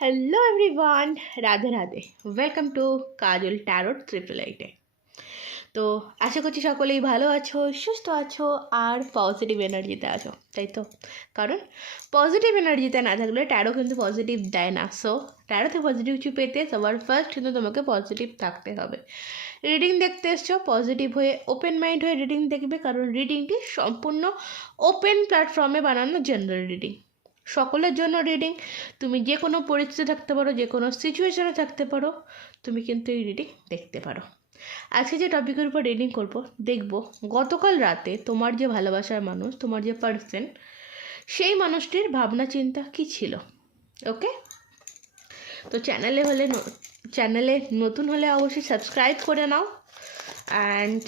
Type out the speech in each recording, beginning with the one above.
Hello everyone, Radhe Radhe. Welcome to Kajal tarot 888-এ। তো আশা করছি সকলেই ভালো আছো, সুস্থ আছো আর পজিটিভ এনার্জিতে আছো, তাই তো? কারণ পজিটিভ এনার্জিতে না থাকলে ট্যারো কিন্তু পজিটিভ দেয় না। সো ট্যারোতে পজিটিভ কিছু পেতে সবার ফার্স্ট কিন্তু তোমাকে পজিটিভ থাকতে হবে। রিডিং দেখতে এসছো, পজিটিভ হয়ে ওপেন মাইন্ড হয়ে রিডিং দেখবে, কারণ রিডিংটি সম্পূর্ণ ওপেন প্ল্যাটফর্মে বানানো জেনারেল রিডিং, সকলের জন্য রিডিং। তুমি যে কোনো পরিস্থিতি থাকতে পারো, যে কোনো সিচুয়েশনে থাকতে পারো, তুমি কিন্তু এই রিডিং দেখতে পারো। আজকে যে টপিকের উপর রিডিং করব, দেখব গতকাল রাতে তোমার যে ভালোবাসার মানুষ, তোমার যে পার্সন, সেই মানুষটির ভাবনা চিন্তা কী ছিল। ওকে, তো চ্যানেলে নতুন হলে অবশ্যই সাবস্ক্রাইব করে নাও, অ্যান্ড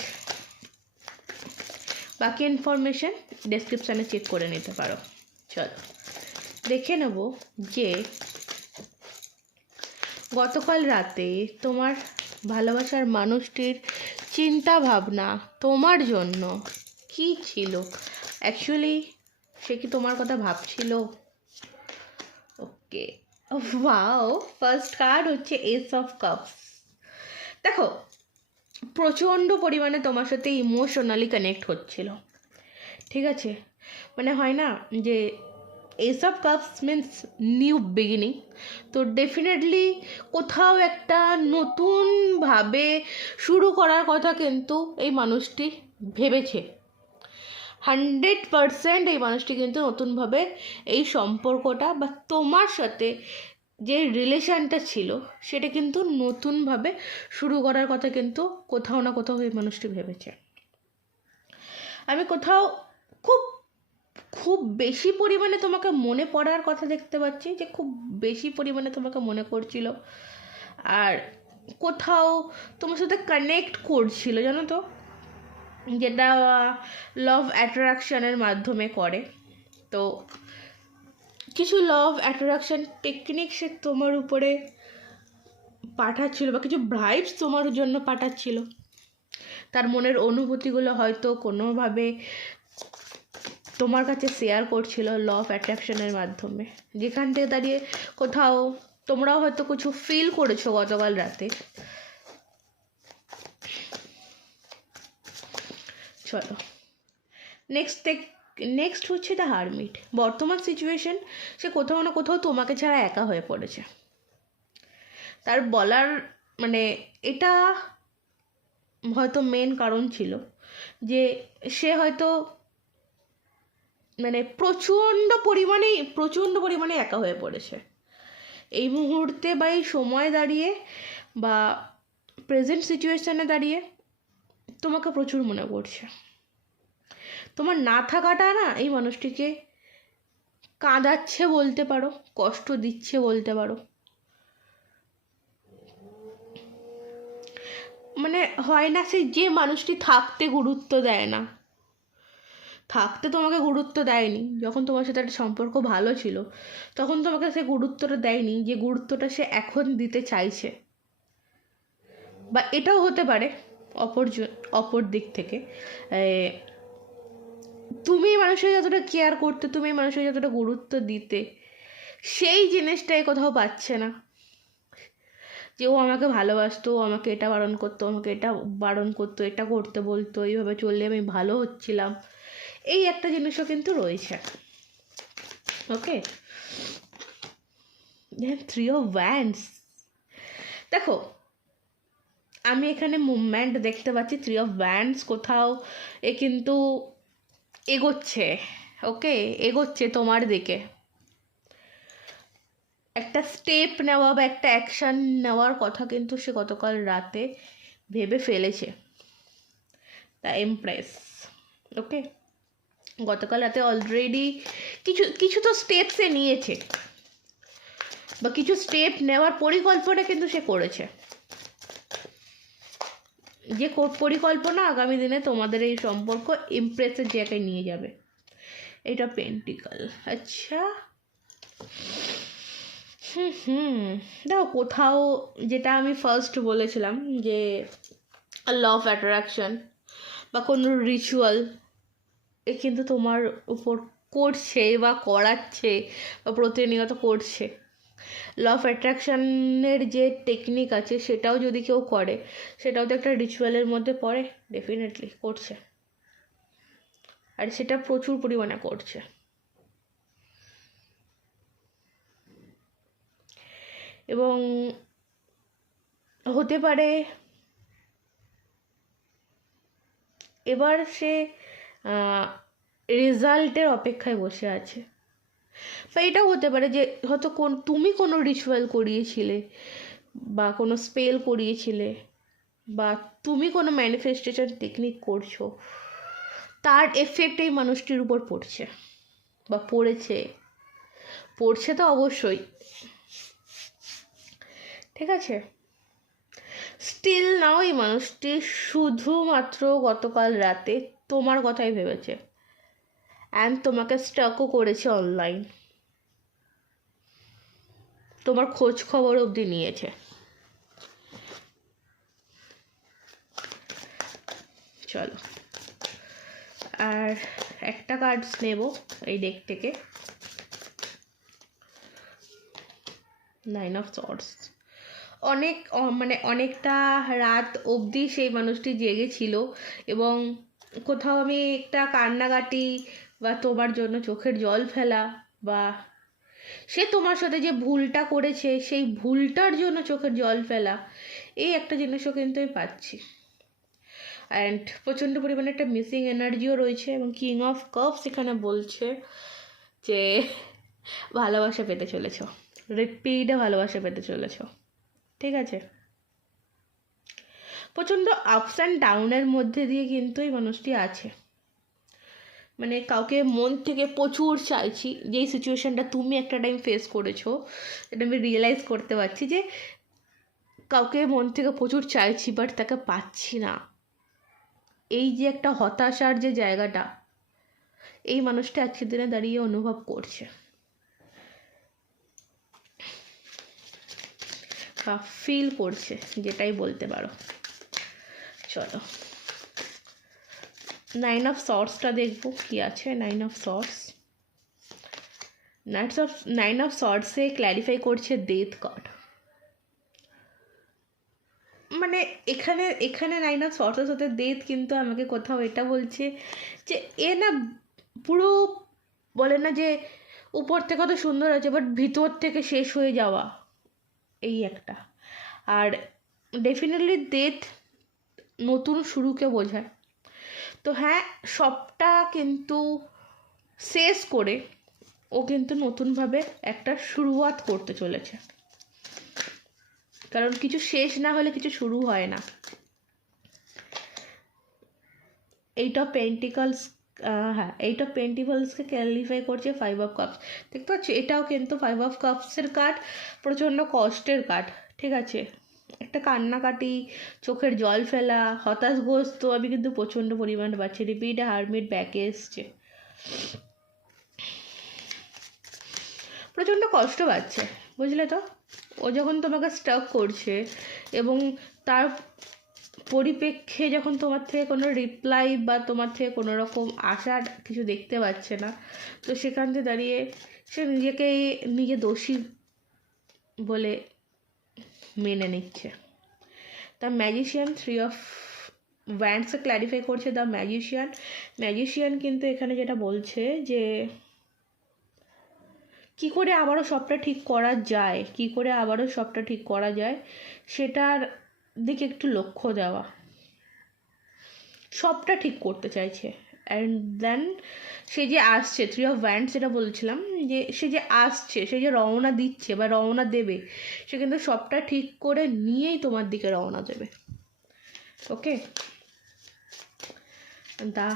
বাকি ইনফরমেশন ডেসক্রিপশানে চেক করে নিতে পারো। চলো দেখে নেব যে গতকাল রাতে তোমার ভালোবাসার মানুষটির চিন্তা ভাবনা তোমার জন্য কি ছিল। অ্যাকচুয়ালি সে কি তোমার কথা ভাবছিল? ওকে, ওয়াও, ফার্স্ট কার্ড হচ্ছে এস অফ কাপস। দেখো, প্রচণ্ড পরিমাণে তোমার সাথে ইমোশনালি কানেক্ট হচ্ছিল, ঠিক আছে? মানে হয় না যে S of cups means new beginning. তো ডেফিনেটলি কোথাও একটা নতুনভাবে শুরু করার কথা কিন্তু এই মানুষটি ভেবেছে। 100% এই মানুষটি কিন্তু নতুনভাবে এই সম্পর্কটা বা তোমার সাথে যে রিলেশানটা ছিল সেটা কিন্তু নতুনভাবে শুরু করার কথা কিন্তু কোথাও না কোথাও এই মানুষটি ভেবেছে। আমি কোথাও খুব খুব বেশি পরিমাণে তোমাকে মনে পড়ার কথা দেখতে পাচ্ছি, যে খুব বেশি পরিমাণে তোমাকে মনে করছিল, আর কোথাও তোমার সাথে কানেক্ট করছিল, জানো তো, যেটা লভ অ্যাট্রাকশনের মাধ্যমে করে। তো কিছু লভ অ্যাট্রাকশন টেকনিক সে তোমার উপরে পাঠাচ্ছিল, বা কিছু ভাইবস তোমার জন্য পাঠাচ্ছিল। তার মনের অনুভূতিগুলো হয়তো কোনোভাবে তোমার কাছে শেয়ার করছিল লভ অ্যাট্রাকশনের মাধ্যমে, যেখান থেকে দাঁড়িয়ে কোথাও তোমরাও হয়তো কিছু ফিল করেছো গতকাল রাতে। চলো নেক্সট হচ্ছে দ্য হারমিট। বর্তমান সিচুয়েশন, সে কোথাও না কোথাও তোমাকে ছাড়া একা হয়ে পড়েছে। তার বলার মানে এটা হয়তো মেন কারণ ছিল যে সে হয়তো মানে প্রচণ্ড পরিমাণে একা হয়ে পড়েছে এই মুহূর্তে, বা এই সময় দাঁড়িয়ে, বা প্রেজেন্ট সিচুয়েশানে দাঁড়িয়ে তোমাকে প্রচুর মনে পড়ছে। তোমার না থাকাটা না এই মানুষটিকে কাঁদাচ্ছে বলতে পারো, কষ্ট দিচ্ছে বলতে পারো। মানে হয় না, সেই যে মানুষটি থাকতে গুরুত্ব দেয় না, থাকতে তোমাকে গুরুত্ব দেয়নি, যখন তোমার সাথে একটা সম্পর্ক ভালো ছিল তখন তোমাকে সে গুরুত্বটা দেয়নি যে গুরুত্বটা সে এখন দিতে চাইছে। বা এটাও হতে পারে অপর দিক থেকে, তুমি মানুষের যতটা কেয়ার করতে, তুমি মানুষের যতটা গুরুত্ব দিতে, সেই জিনিসটাই কোথাও পাচ্ছে না। যে ও আমাকে ভালোবাসতো, ও আমাকে এটা বারণ করতো, আমাকে এটা বারণ করতো, এটা করতে বলতো, এইভাবে চললে আমি ভালো হচ্ছিলাম, এই একটা জিনিসও কিন্তু রয়েছে। ওকে, থ্রি অফ ওয়ান্ডস। দেখো, আমি এখানে মুভমেন্ট দেখতে পাচ্ছি। থ্রি অফ ওয়ান্ডস কোথাও এ কিন্তু এগোচ্ছে, ওকে, এগোচ্ছে তোমার দিকে। একটা স্টেপ নেওয়া বা একটা অ্যাকশান নেওয়ার কথা কিন্তু সে গতকাল রাতে ভেবে ফেলেছে। দ্য এমপ্রেস, ওকে, গতকাল রাতে অলরেডি কিছু তো স্টেপসে নিয়েছে, বা কিছু স্টেপ নেওয়ার পরিকল্পনা কিন্তু সে করেছে, যে পরিকল্পনা আগামী দিনে তোমাদের এই সম্পর্ক ইমপ্রেসের জায়গায় নিয়ে যাবে। এটা পেন্টিকল। আচ্ছা, দেখো, কোথাও যেটা আমি ফার্স্ট বলেছিলাম যে লভ অ্যাট্রাকশন বা কোনো রিচুয়াল এ কিন্তু তোমার উপর করছে বা করাচ্ছে বা প্রতিনিয়ত করছে। ল অফ অ্যাট্রাকশনের যে টেকনিক আছে সেটাও যদি কেউ করে, সেটাও তো একটা রিচুয়ালের মধ্যে পড়ে, ডেফিনেটলি করছে, আর সেটা প্রচুর পরিমাণে করছে। এবং হতে পারে এবার সে রেজাল্টের অপেক্ষায় বসে আছে, বা এটাও হতে পারে যে হয়তো তুমি কোনো রিচুয়াল করিয়েছিলে বা কোনো স্পেল করিয়েছিলে বা তুমি কোনো ম্যানিফেস্টেশন টেকনিক করছো, তার এফেক্ট এই মানুষটির উপর পড়ছে বা পড়ছে তো অবশ্যই, ঠিক আছে। স্টিল নাও এই মানুষটি শুধুমাত্র গতকাল রাতে তোমার কথাই ভেবেছে, অ্যান্ড তোমাকে স্টকও করেছে অনলাইন, তোমার খোঁজ খবর অবধি নিয়েছে। চলো আর একটা কার্ড নেব এই ডেক থেকে, 9 অফ সর্ডস। অনেকটা রাত অবধি সেই মানুষটি জেগেছিল এবং কোথাও আমি একটা কান্নাকাটি বা তোমার জন্য চোখের জল ফেলা বা সে তোমার সাথে যে ভুলটা করেছে সেই ভুলটার জন্য চোখের জল ফেলা, এই একটা জিনিসও কিন্তু আমি পাচ্ছি। অ্যান্ড প্রচণ্ড পরিমাণে একটা মিসিং এনার্জিও রয়েছে এবং কিং অফ কাপস এখানে বলছে যে ভালোবাসা পেতে চলেছ, রিপিটে ভালোবাসা পেতে চলেছ, ঠিক আছে। প্রচণ্ড আপস অ্যান্ড ডাউনের মধ্যে দিয়ে কিন্তু এই মানুষটি আছে, মানে কাউকে মন থেকে প্রচুর চাইছি, যেই সিচুয়েশানটা তুমি একটা টাইম ফেস করেছো, এটা আমি রিয়েলাইজ করতে পারছি যে কাউকে মন থেকে প্রচুর চাইছি বাট তাকে পাচ্ছি না, এই যে একটা হতাশার যে জায়গাটা এই মানুষটা আজকের দিনে দাঁড়িয়ে অনুভব করছে বা ফিল করছে, যেটাই বলতে পারো। চলো 9 অফ সর্টসটা দেখবো কি আছে। 9 অফ সর্টস, 9 অফ সর্টসে ক্ল্যারিফাই করছে ডেথ কার্ড, মানে এখানে 9 অফ সর্টসের সাথে ডেথ কিন্তু আমাকে কোথাও এটা বলছে যে এ না পুরো বলে না যে উপর থেকে কত সুন্দর আছে বাট ভিতর থেকে শেষ হয়ে যাওয়া, এই একটা। আর ডেফিনেটলি ডেথ নতুন শুরুকে বোঝায়, তো হ্যাঁ সবটা কিন্তু শেষ করে ও কিন্তু নতুনভাবে একটা শুরুয়াত করতে চলেছে, কারণ কিছু শেষ না হলে কিছু শুরু হয় না। 8 অফ পেন্টিকলস, হ্যাঁ 8 অফ পেন্টিকলসকে ক্যালিফাই করছে 5 অফ কাপস, দেখতে পাচ্ছি এটাও কিন্তু 5 অফ কাপসের কার্ড, প্রচণ্ড কষ্টের কার্ড, ঠিক আছে। একটা কান্নাকাটি, চোখের জল ফেলা, হতাশগ্রস্ত আমি কিন্তু প্রচণ্ড পরিমাণে পাচ্ছি। রিপিট হারমিট ব্যাকে এসছে, প্রচণ্ড কষ্ট পাচ্ছে, বুঝলে তো। ও যখন তোমাকে স্টক করছে এবং তার পরিপ্রেক্ষে যখন তোমার থেকে কোনো রিপ্লাই বা তোমার থেকে কোনো রকম আশার কিছু দেখতে পাচ্ছে না, তো সেখান থেকে দাঁড়িয়ে সে নিজে দোষী বলে মেনে নিচ্ছে। দ্য ম্যাজিশিয়ান, 3 অফ ওয়ান্ডসে ক্ল্যারিফাই করছে দ্য ম্যাজিশিয়ান কিন্তু এখানে যেটা বলছে যে কী করে আবারও সবটা ঠিক করা যায়, সেটার দিকে একটু লক্ষ্য দেওয়া, সবটা ঠিক করতে চাইছে। অ্যান্ড দেন সে যে আসছে, 3 অফ ওয়ান্ডস যেটা বলছিলাম, যে সে যে আসছে, সে যে রওনা দিচ্ছে বা রওনা দেবে, সে কিন্তু সবটা ঠিক করে নিয়েই তোমার দিকে রওনা দেবে, ওকে। দ্য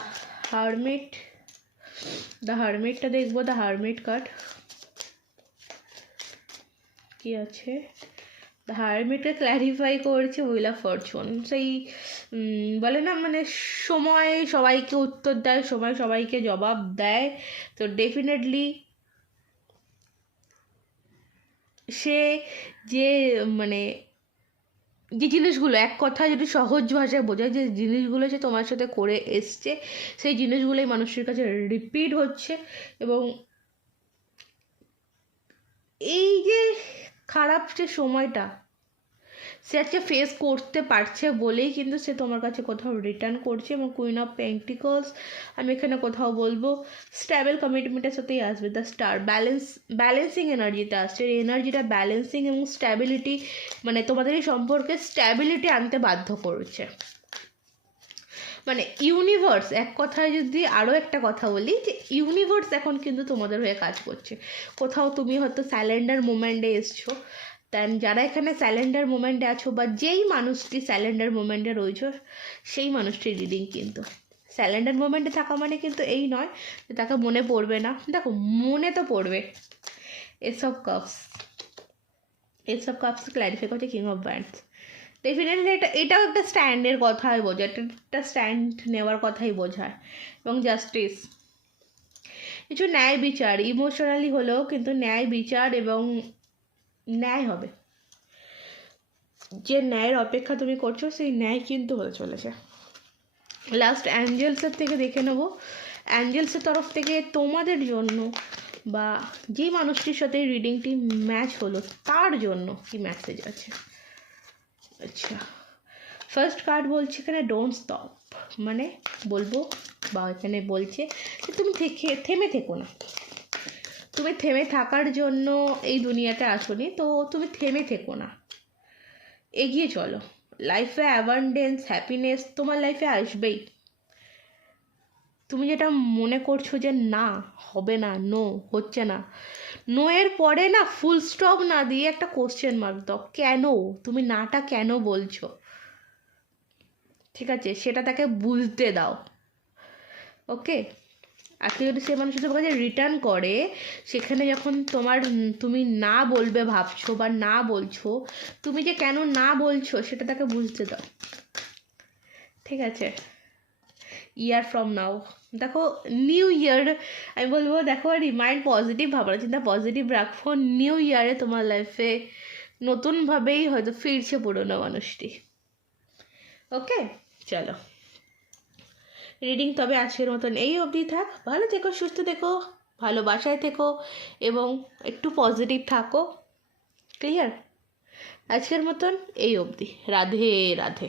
হারমিটটা দেখবো, দ্য হারমিট কার্ড কি আছে। দ্য হারমিটে ক্ল্যারিফাই করছে হুইল অফ ফরচুন, সেই বলে না মানে সময় সবাইকে উত্তর দেয়, সময় সবাইকে জবাব দেয়, তো ডেফিনেটলি সে যে মানে যে জিনিসগুলো এক কথায় যদি সহজ ভাষায় বোঝায়, যে জিনিসগুলো সে তোমার সাথে করে এসছে, সেই জিনিসগুলোই মানুষের কাছে রিপিট হচ্ছে এবং এই যে খারাপ যে সময়টা সে আজকে ফেস করতে পারছে বলেই কিন্তু সে তোমার কাছে কোথাও রিটার্ন করছে। এবং কুইন অফ পেন্টিকলস আমি এখানে কোথাও বলবো স্ট্যাবল কমিটমেন্টের সাথেই আসবে। দ্য স্টার ব্যালেন্সিং এনার্জিতে আসছে। এই এনার্জিটা ব্যালেন্সিং এবং স্ট্যাবিলিটি, মানে তোমাদের এই সম্পর্কে স্ট্যাবিলিটি আনতে বাধ্য করছে। মানে ইউনিভার্স, এক কথায় যদি আরও একটা কথা বলি, যে ইউনিভার্স এখন কিন্তু তোমাদের হয়ে কাজ করছে। কোথাও তুমি হয়তো স্যালেন্ডার মোমেন্টে এসছো, দেন যারা এখানে স্যালেন্ডার মোমেন্টে আছো বা যেই মানুষটি স্যালেন্ডার মোমেন্টে রয়েছ সেই মানুষটির রিডিং কিন্তু স্যালেন্ডার মোমেন্টে থাকা মানে কিন্তু এই নয় যে তাকে মনে পড়বে না। দেখো মনে তো পড়বে। এসব কাপস ক্ল্যারিফাই করছে কিং অফ ব্যান্ডস। ডেফিনেটলি এটাও একটা স্ট্যান্ডের কথাই বোঝায়, একটা স্ট্যান্ড নেওয়ার কথাই বোঝায়। এবং জাস্টিস, কিছু ন্যায় বিচার, ইমোশনালি হলেও কিন্তু ন্যায় বিচার এবং ন্যায় হবে। যে ন্যায়ের অপেক্ষা তুমি করছো সেই ন্যায় কিন্তু হয়ে চলেছে। লাস্ট অ্যাঞ্জেলসের থেকে দেখে নেবো, অ্যাঞ্জেলসের তরফ থেকে তোমাদের জন্য বা যে মানুষটির সাথে রিডিংটি ম্যাচ হলো তার জন্য কি মেসেজ আছে। আচ্ছা, ফার্স্ট কার্ড বলছে এখানে ডোন্ট স্টপ, মানে বলবো বা এখানে বলছে যে তুমি থেমে থেকো না। তুমি থেমে থাকার জন্য এই দুনিয়াতে আসোনি, তো তুমি থেমে থেকো না, এগিয়ে চলো। লাইফে অ্যাবান্ডেন্স, হ্যাপিনেস তোমার লাইফে আসবেই। তুমি যেটা মনে করছো যে না হবে না, নো হচ্ছে না, নো এর পরে না ফুল স্টপ না দিয়ে একটা কোশ্চেন মার্ক দাও। কেন তুমি নাটা কেন বলছো, ঠিক আছে, সেটা তাকে বুঝতে দাও। ওকে, আজকে যদি সে মানুষ তোমার কাছে রিটার্ন করে, সেখানে যখন তুমি না বলবে ভাবছো বা না বলছো, তুমি যে কেন না বলছো সেটা তাকে বুঝতে দাও। ঠিক আছে, ইয়ার ফ্রম নাও, দেখো নিউ ইয়ার আমি বলবো, দেখো রিমাইন্ড পজিটিভ, ভাবনা চিন্তা পজিটিভ রাখো। নিউ ইয়ারে তোমার লাইফে নতুনভাবেই হয়তো ফিরছে পুরোনো মানুষটি। ওকে, চলো রিডিং তবে আজকের মতন এই অবধি থাক। ভালো থেকো, সুস্থ থেকো, ভালোবাসায় থেকো এবং একটু পজিটিভ থাকো। ক্লিয়ার? আজকের মতন এই অবধি। রাধে রাধে।